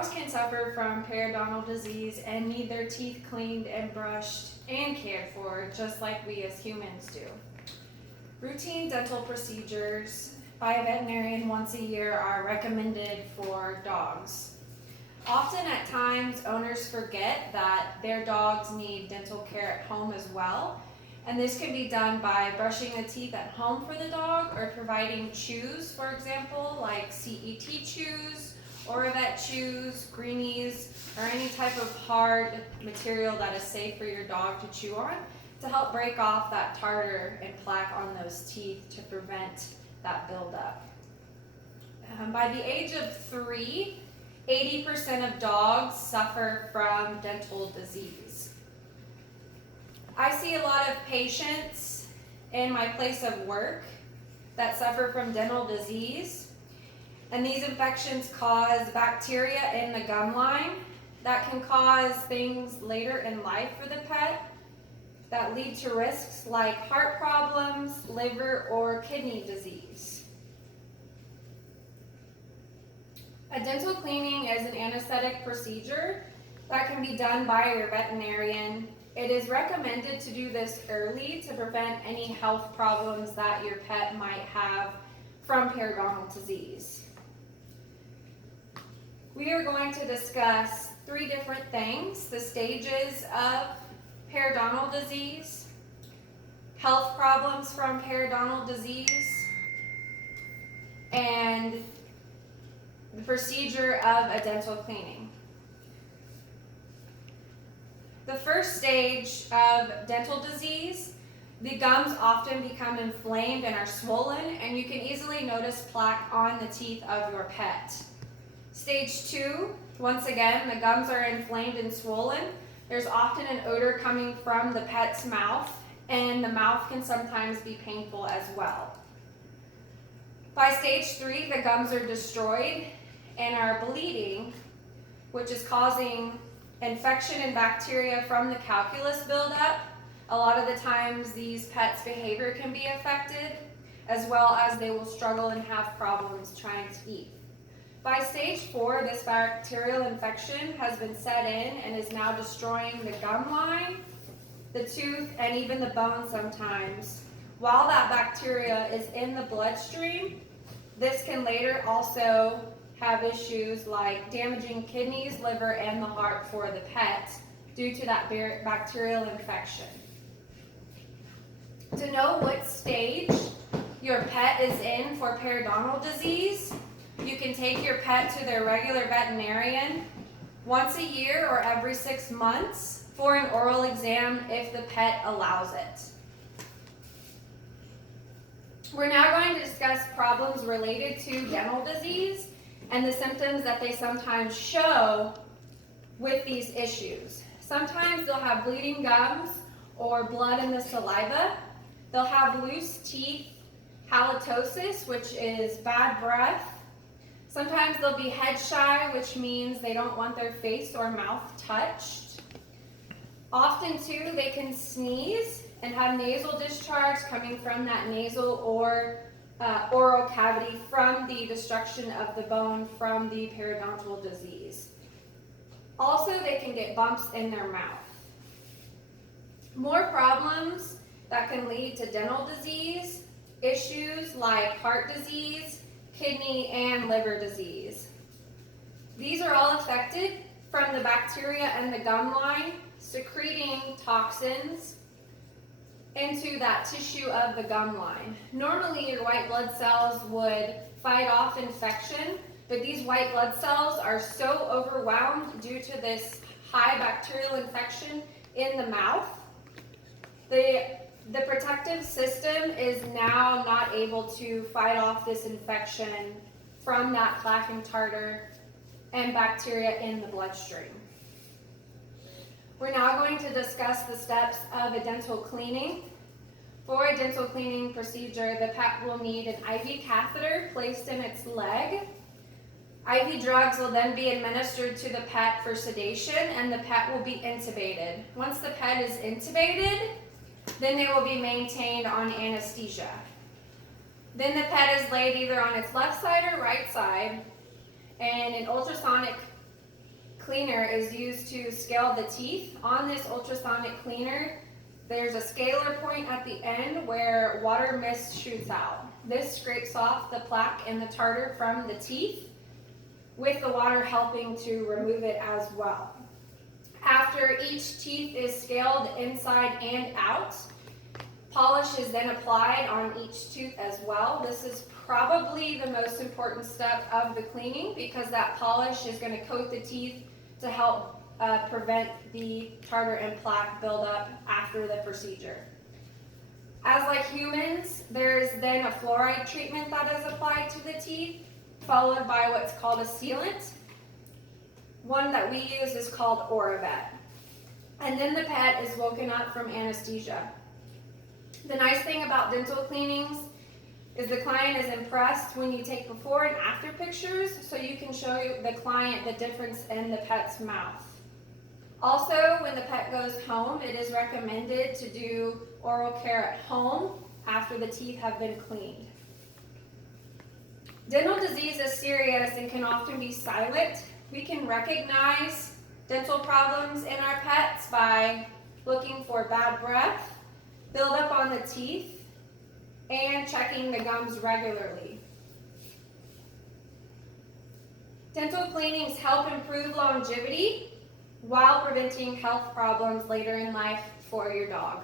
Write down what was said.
dogs can suffer from periodontal disease and need their teeth cleaned and brushed and cared for, just like we as humans do. Routine dental procedures by a veterinarian once a year are recommended for dogs. Often at times, owners forget that their dogs need dental care at home as well, and this can be done by brushing the teeth at home for the dog or providing chews, for example, like CET chews, Oravet chews, greenies, or any type of hard material that is safe for your dog to chew on to help break off that tartar and plaque on those teeth to prevent that buildup. By the age of 3, 80% of dogs suffer from dental disease. I see a lot of patients in my place of work that suffer from dental disease, and these infections cause bacteria in the gum line that can cause things later in life for the pet that lead to risks like heart problems, liver, or kidney disease. A dental cleaning is an anesthetic procedure that can be done by your veterinarian. It is recommended to do this early to prevent any health problems that your pet might have from periodontal disease. We are going to discuss 3 different things: the stages of periodontal disease, health problems from periodontal disease, and the procedure of a dental cleaning. The first stage of dental disease, the gums often become inflamed and are swollen, and you can easily notice plaque on the teeth of your pet. Stage 2, once again, the gums are inflamed and swollen. There's often an odor coming from the pet's mouth, and the mouth can sometimes be painful as well. By stage 3, the gums are destroyed and are bleeding, which is causing infection and bacteria from the calculus buildup. A lot of the times these pets' behavior can be affected, as well as they will struggle and have problems trying to eat. By stage 4, this bacterial infection has been set in and is now destroying the gum line, the tooth, and even the bone sometimes. While that bacteria is in the bloodstream, this can later also have issues like damaging kidneys, liver, and the heart for the pet due to that bacterial infection. To know what stage your pet is in for periodontal disease, you can take your pet to their regular veterinarian once a year or every 6 months for an oral exam if the pet allows it. We're now going to discuss problems related to dental disease and the symptoms that they sometimes show with these issues. Sometimes they'll have bleeding gums or blood in the saliva. They'll have loose teeth, halitosis, which is bad breath. Sometimes they'll be head shy, which means they don't want their face or mouth touched. Often too, they can sneeze and have nasal discharge coming from that nasal or oral cavity from the destruction of the bone from the periodontal disease. Also, they can get bumps in their mouth. More problems that can lead to dental disease, issues like heart disease, kidney, and liver disease. These are all affected from the bacteria and the gum line secreting toxins into that tissue of the gum line. Normally your white blood cells would fight off infection, but these white blood cells are so overwhelmed due to this high bacterial infection in the mouth. The protective system is now not able to fight off this infection from that plaque and tartar and bacteria in the bloodstream. We're now going to discuss the steps of a dental cleaning. For a dental cleaning procedure, the pet will need an IV catheter placed in its leg. IV drugs will then be administered to the pet for sedation, and the pet will be intubated. Once the pet is intubated, then they will be maintained on anesthesia. Then the pet is laid either on its left side or right side, and an ultrasonic cleaner is used to scale the teeth. On this ultrasonic cleaner, there's a scaler point at the end where water mist shoots out. This scrapes off the plaque and the tartar from the teeth, with the water helping to remove it as well. After each teeth is scaled inside and out, polish is then applied on each tooth as well. This is probably the most important step of the cleaning because that polish is going to coat the teeth to help prevent the tartar and plaque buildup after the procedure. As like humans, there's then a fluoride treatment that is applied to the teeth, followed by what's called a sealant. One that we use is called Oravet. And then the pet is woken up from anesthesia. The nice thing about dental cleanings is the client is impressed when you take before and after pictures, so you can show the client the difference in the pet's mouth. Also, when the pet goes home, it is recommended to do oral care at home after the teeth have been cleaned. Dental disease is serious and can often be silent. We can recognize dental problems in our pets by looking for bad breath, buildup on the teeth, and checking the gums regularly. Dental cleanings help improve longevity while preventing health problems later in life for your dog.